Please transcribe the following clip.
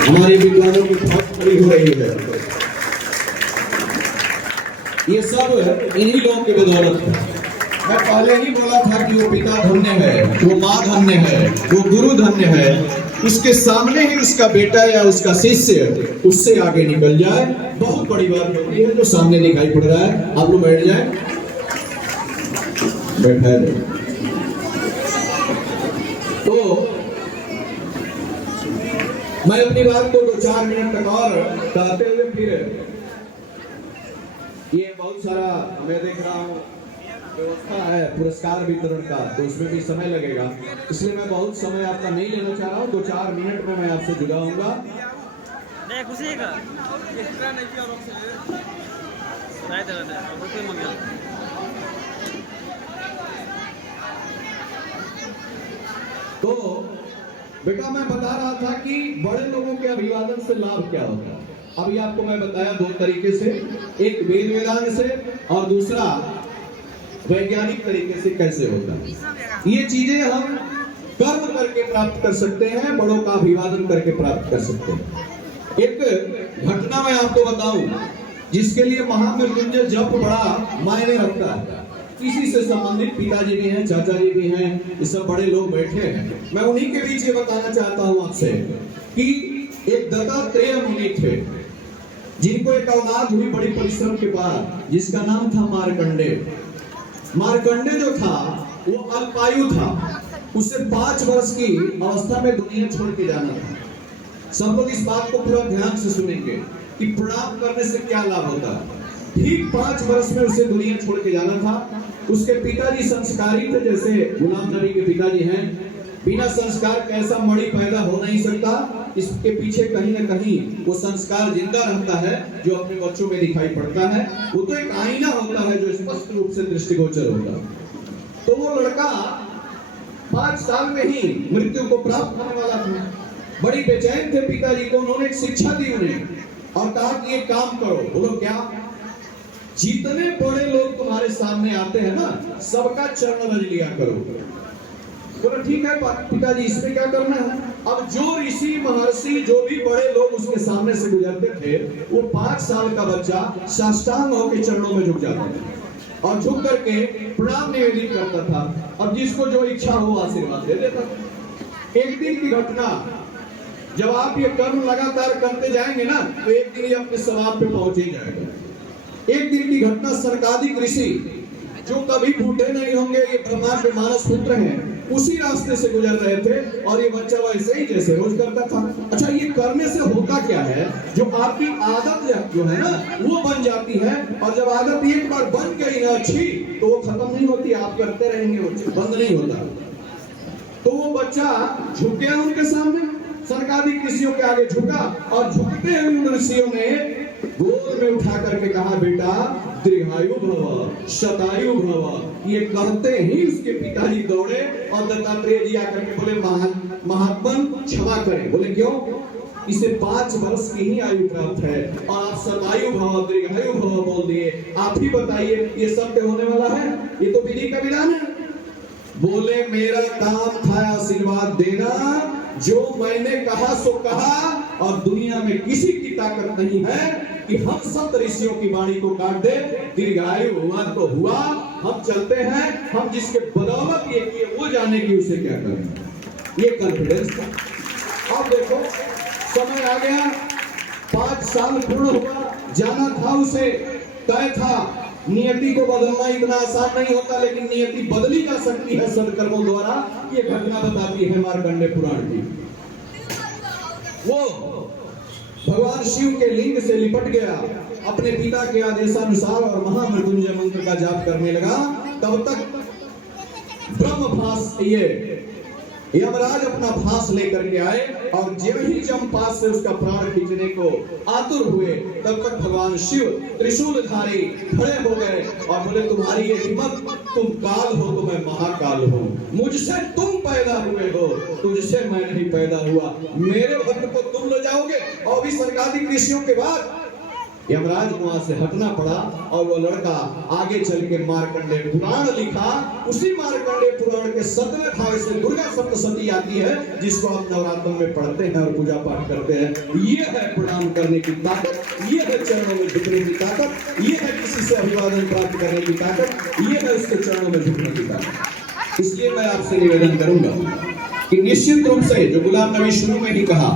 हमारे विद्वानों की बहुत खड़ी हो रही है। ये सब इन्हीं लोगों की बदौलत है। मैं पहले ही बोला था कि वो पिता धन्य है, वो माँ धन्य है, वो गुरु धन्य है। उसके सामने ही उसका बेटा या उसका शिष्य उससे आगे निकल जाए, बहुत बड़ी बात होती है। जो सामने दिखाई पड़ रहा है, आप लोग बैठ जाए, बैठा है। तो मैं अपनी बात को 2-4 मिनट तक और कहते हुए फिर ये बहुत सारा मैं देख रहा हूँ व्यवस्था है पुरस्कार वितरण का, तो उसमें भी समय लगेगा, इसलिए मैं बहुत समय आपका नहीं लेना चाह रहा हूँ। 2-4 मिनट में मैं आपसे जुड़ा हूँगा। तो बेटा मैं बता रहा था कि बड़े लोगों के अभिवादन से लाभ क्या होता है। अभी आपको मैं बताया 2 तरीके से, एक वेद वेदांत से और दूसरा वैज्ञानिक तरीके से कैसे होता है। ये चीजें हम कर्म करके प्राप्त कर सकते हैं, बड़ों का अभिवादन करके प्राप्त कर सकते हैं। एक घटना मैं आपको बताऊं जिसके लिए महामृत्युंजय जप बड़ा मायने रखता है। इसी से संबंधित पिताजी भी हैं, चाचा जी भी हैं, ये सब बड़े लोग बैठे हैं। मैं उन्हीं के बीच ये बताना चाहता हूं आपसे कि एक दत्तात्रेय मुनि थे जिनको एक औलाद हुई बड़ी परिश्रम के बाद, जिसका नाम था मार्कंडेय। मार्कंडेय जो था वो अल्पायु था, उसे 5 वर्ष की अवस्था में दुनिया छोड़ के जाना था। सब लोग इस बात को पूरा ध्यान से सुनेंगे कि प्रणाम करने से क्या लाभ होता है। ठीक 5 वर्ष में उसे दुनिया छोड़ के जाना था। उसके पिताजी संस्कारी थे, जैसे गुलाम नबी के पिताजी हैं। बिना संस्कार कैसा मणि पैदा हो नहीं सकता, इसके पीछे कहीं ना कहीं वो संस्कार जिंदा रहता है जो अपने बच्चों में दिखाई पड़ता है। वो तो एक आईना होता है जो स्पष्ट रूप से दृष्टिगोचर होता है। तो वो लड़का 5 साल में ही मृत्यु को प्राप्त होने वाला था। बड़ी बेचैन थे पिताजी, को उन्होंने एक शिक्षा दी उन्हें और कहा कि ये काम करो। बोलो क्या? जितने बड़े लोग तुम्हारे सामने आते हैं ना, सबका चरण रज लिया करो। बोलो ठीक है पिताजी, इसमें क्या करना है? अब जो ऋषि महर्षि जो भी बड़े लोग उसके सामने से गुजरते थे, वो 5 साल का बच्चा साष्टांग होकर चरणों में झुक जाता था और झुक करके प्रणाम निवेदित करता था। अब जिसको जो इच्छा हो आशीर्वाद दे देता था। एक दिन की घटना, जब आप ये कर्म लगातार करते जाएंगे ना, तो एक दिन ये अपने स्वभाव पे पहुंच ही जाएगा। एक दिन की घटना, सनकादिक ऋषि जो कभी भूखे नहीं होंगे, ये ब्रह्मा के मानस पुत्र हैं, उसी रास्ते से गुजर रहे थे और ये बच्चा वैसे ही जैसे रोज करता था। अच्छा, ये करने से होता क्या है? जो आपकी आदत जो है ना, वो बन जाती है, और जब आदत एक बार बन गई ना अच्छी, तो वो खत्म नहीं होती, आप करते रहेंगे, वो बंद नहीं होता। तो वो बच्चा झुक गया उनके सामने, सनकादिक ऋषियों के आगे झुका और झुकते हुए उन ऋषियों ने गोद में उठा करके कहा, बेटा दीर्घायु भव शतायु भव। ये कहते ही उसके पिताजी दौड़े और दत्तात्रेय जी आकर के बोले, महात्मन क्षमा करें। बोले क्यों? इसे 5 वर्ष की ही आयु प्राप्त है और आप शतायु भव दीर्घायु भव बोल दिए। आप ही बताइए ये सत्य होने वाला है? ये तो विधि का विधान है। बोले मेरा काम था आशीर्वाद देना, जो मैंने कहा सो कहा, और दुनिया में किसी की ताकत नहीं है कि हम सब ऋषियों की वाणी को काट दे। दीर्घायु हुआ तो हुआ, हम चलते हैं, हम जिसके बदौलत ये किए वो जाने की उसे क्या करें। ये कॉन्फिडेंस था। अब देखो समय आ गया, 5 साल पूर्ण हुआ, जाना था उसे, तय था। नियति को बदलना इतना आसान नहीं होता, लेकिन नियति बदली जा सकती है सत्कर्मों द्वारा। ये घटना बताती है मार्कंडेय पुराण की। वो भगवान शिव के लिंग से लिपट गया, अपने पिता के आदेशानुसार और महामृत्युंजय मंत्र का जाप करने लगा। तब तक ब्रह्मभास यमराज अपना भास लेकर के आए और जब ही जमपास से उसका प्राण खींचने को आतुर हुए, तब तक भगवान शिव त्रिशूलधारी खड़े हो गए और बोले, तुम्हारी ये हिम्मत, तुम काल हो तो मैं महाकाल हूँ, मुझसे तुम पैदा हुए हो, तुझसे मैं नहीं पैदा हुआ। मेरे भक्त को तुम ले जाओगे और भी सनकादिक ऋषियों के बाद यमराज को वहां से हटना पड़ा और वो लड़का आगे चल के मार्कंडेय पुराण लिखा। उसी मार्कंडेय पुराण के 7वें भाग से दुर्गा सप्तशती आती है, जिसको आप नवरात्र में पढ़ते हैं और पूजा पाठ करते हैं। ये है प्रणाम करने की ताकत, ये है चरणों में झुकने की ताकत, ये है किसी से अभिवादन प्राप्त करने की ताकत, ये है उसके चरणों में झुकने की ताकत। इसलिए मैं आपसे निवेदन करूंगा कि निश्चित रूप से जो गुलाम नबी शुरू में ही कहा